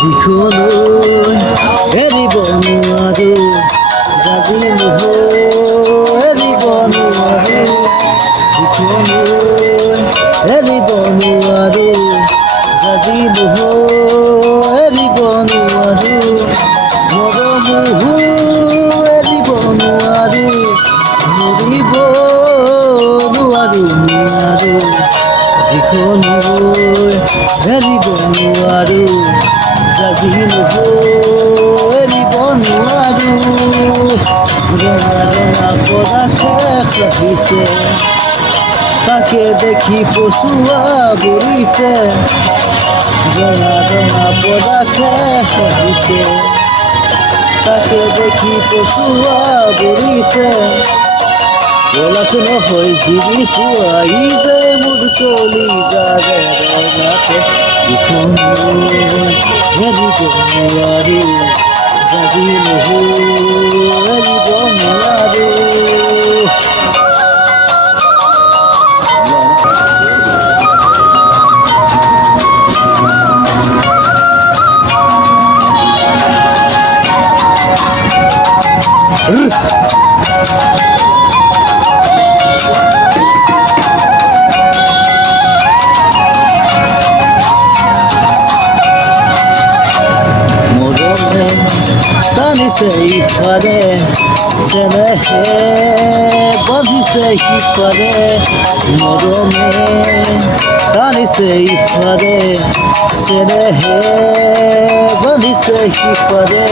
দিশলৈ এৰিব নোৱাৰো জাজি মোহ এৰিব নোৱাৰো দিশলৈ এৰিব নোৱাৰো জাজি মোহ এৰিব নোৱাৰো মৰমোহ এৰিব নোৱাৰো মৰিব নোৱাৰো নোৱাৰো দিশলৈ এৰিব নোৱাৰো জাজি মোহ এৰিব নোৱাৰো ৰঙা ৰঙা পৰা শেষ লাগিছে তাকে দেখি পচুৱা বৰিছে ৰঙা ৰঙা পৰা শেষ লাগিছে তাকে দেখি পচুৱা বৰিছে গোলাপ নহয় জিবিছো আই যে মোৰ কলি যাবে ৰঙাতে দিশলৈ এৰিব নোৱাৰো জাজি মোহ এৰিব নোৱাৰো টানিছে ইফালে চেনেহে বান্ধিছে সিফালে মৰমে টানিছে ইফালে চেনেহে বান্ধিছে সিফালে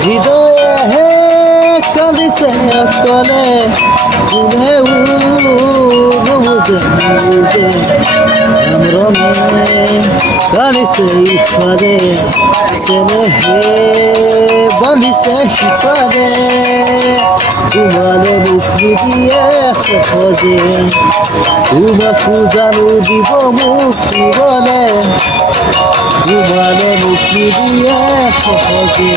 হৃদয়েহে কান্দিছে অকলে কোনেও নুবুজে নুবুজে মৰমে টানিছে ইফালে চেনেহে বান্ধিছে সিফালে তোমালে মুখ নিদিয়ে সহজে তোমাকো জানো দিব মুখ দিবলে তোমালে মুখ নিদিয়ে সহজে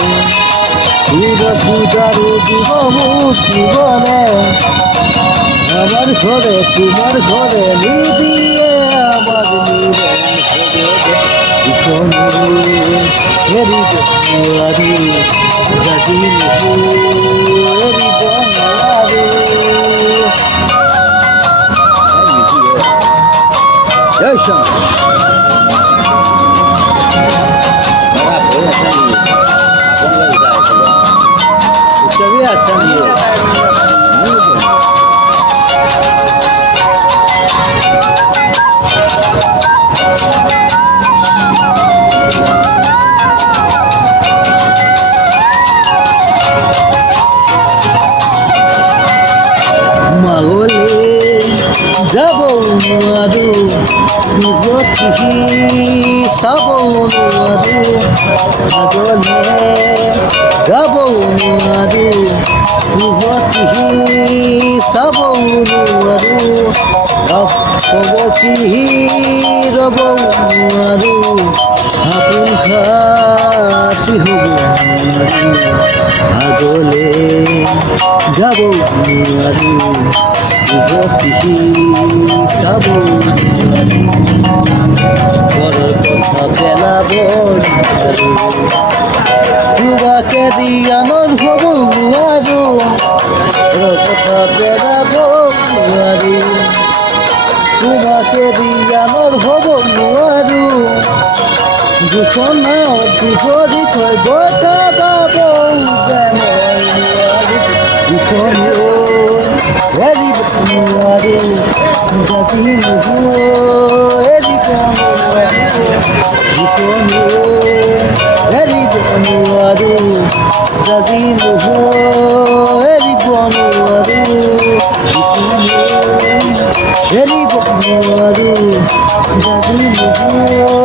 তোমাকো জানো দিব মুখ দিবলে আমার ঘরে তোমার ঘরে নিদিয়ে আমার নিরন এরিব নোৱাৰো জাজি মোহ এৰিব নোৱাৰো জয় শ্যাম अच्छा नहीं है যাব নোৱাৰো গতি চাব নোৱাৰো আগলে যাব নোৱাৰো গতি চাব নোৱাৰো ক'ব কি ৰ'ব নোৱাৰো আপোন খাতি হ'ব নোৱাৰো আগলে যাব নোৱাৰো গতি চাব ঘৰৰ কথা পেলাব নোৱাৰো তোমাকে দিয়ানৰ হ'ব নোৱাৰো ঘৰৰ কথা পেলাব নোৱাৰো তোমাকে দিয়ানৰ হ'ব নোৱাৰো দুখনা দুখৰি থৈ বতা পাব এৰিব নোৱাৰো জাতি মোহ এৰিব নোৱাৰো এৰিব নোৱাৰো জাতি মোহ এৰিব নোৱাৰো এৰিব নোৱাৰো জাতি মোহ